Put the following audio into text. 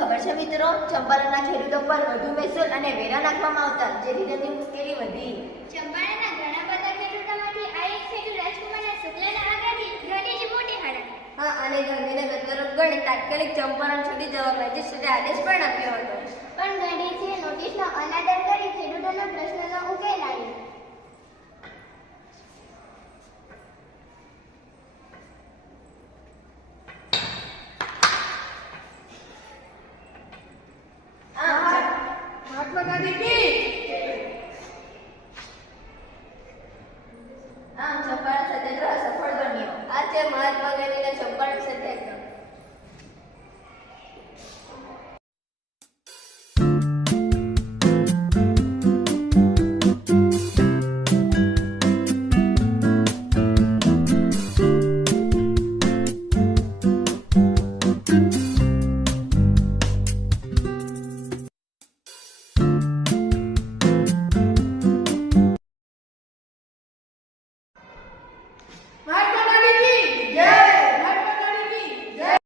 ખબર છે મિત્રો, ચંપારણના ખેડૂતો પર વધુ મહેસૂલ અને વેરા નાખવામાં આવતા, જેથી તેમની મુશ્કેલી વધી. ચંપારણના ઘણા બધા ખેડૂતોમાંથી આ એક ખેડૂત રાજકુમારના શુક્લના આગ્રહથી ગાંધીજી મોટી હાડા. હા, અને ગાંધીને ગતવરૂપ ગણી તાત્કાલિક ચંપારણ છોડી જવા મેજિસ્ટ્રેટે આદેશ પણ આપ્યો હતો. પણ ગાંધીજીએ નોટિસનો અનાદર કરી ખેડૂતોના પ્રશ્નનો ઉકેલ આવ્યો. મહાત્મા ગાંધી